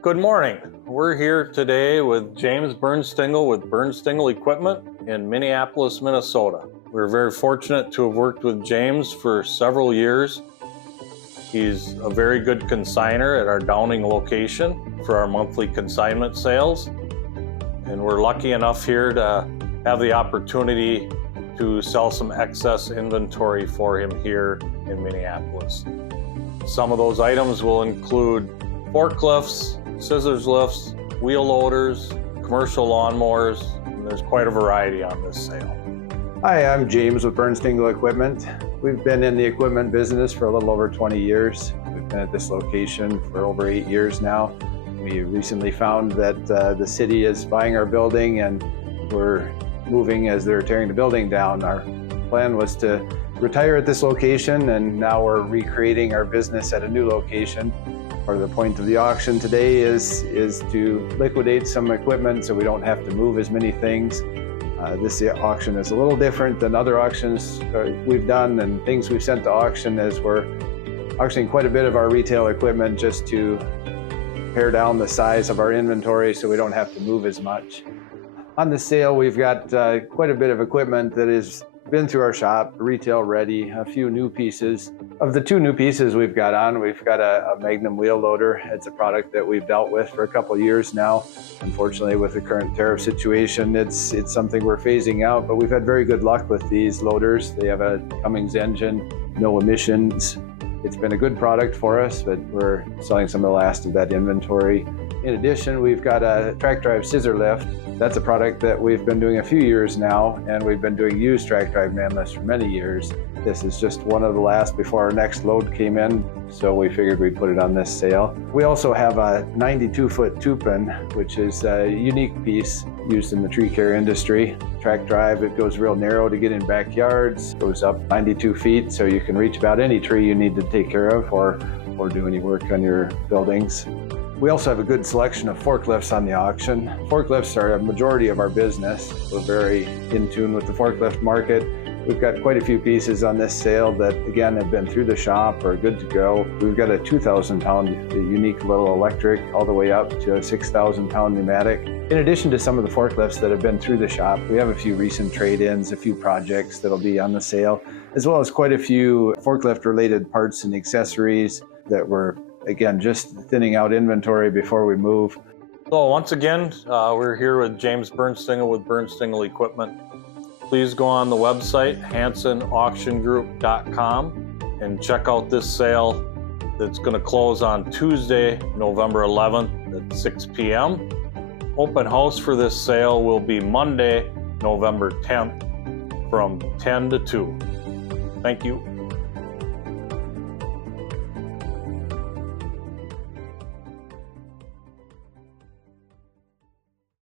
Good morning. We're here today with James Bernstingle with Bernstingle Equipment in Minneapolis, Minnesota. We're very fortunate to have worked with James for several years. He's a very good consignor at our Downing location for our monthly consignment sales. And we're lucky enough here to have the opportunity to sell some excess inventory for him here in Minneapolis. Some of those items will include forklifts, scissors lifts, wheel loaders, commercial lawnmowers, and there's quite a variety on this sale. Hi, I'm James with Bernstingle Equipment. We've been in the equipment business for a little over 20 years. We've been at this location for over 8 years now. We recently found that the city is buying our building and we're moving as they're tearing the building down. Our plan was to retire at this location, and now we're recreating our business at a new location. Part of the point of the auction today is to liquidate some equipment so we don't have to move as many things. This auction is a little different than other auctions we've done and things we've sent to auction, as we're auctioning quite a bit of our retail equipment just to pare down the size of our inventory so we don't have to move as much. On the sale, we've got quite a bit of equipment that has been through our shop, retail ready, a few new pieces. Of the 2 new pieces we've got on, we've got a Magnum wheel loader. It's a product that we've dealt with for a couple of years now. Unfortunately, with the current tariff situation, it's something we're phasing out, but we've had very good luck with these loaders. They have a Cummins engine, no emissions. It's been a good product for us, but we're selling some of the last of that inventory. In addition, we've got a track drive scissor lift. That's a product that we've been doing a few years now, and we've been doing used track drive man lifts for many years. This is just one of the last before our next load came in, so we figured we'd put it on this sale. We also have a 92-foot Tupin, which is a unique piece used in the tree care industry. Track drive, it goes real narrow to get in backyards, goes up 92 feet, so you can reach about any tree you need to take care of or do any work on your buildings. We also have a good selection of forklifts on the auction. Forklifts are a majority of our business. We're very in tune with the forklift market. We've got quite a few pieces on this sale that, again, have been through the shop or are good to go. We've got a 2,000-pound unique little electric all the way up to a 6,000-pound pneumatic. In addition to some of the forklifts that have been through the shop, we have a few recent trade-ins, a few projects that'll be on the sale, as well as quite a few forklift-related parts and accessories that we're, again, just thinning out inventory before we move. So once again, we're here with James Bernstingle with Bernstingle Equipment. Please go on the website, hansonauctiongroup.com, and check out this sale that's going to close on Tuesday, November 11th at 6 p.m. Open house for this sale will be Monday, November 10th from 10 to 2. Thank you.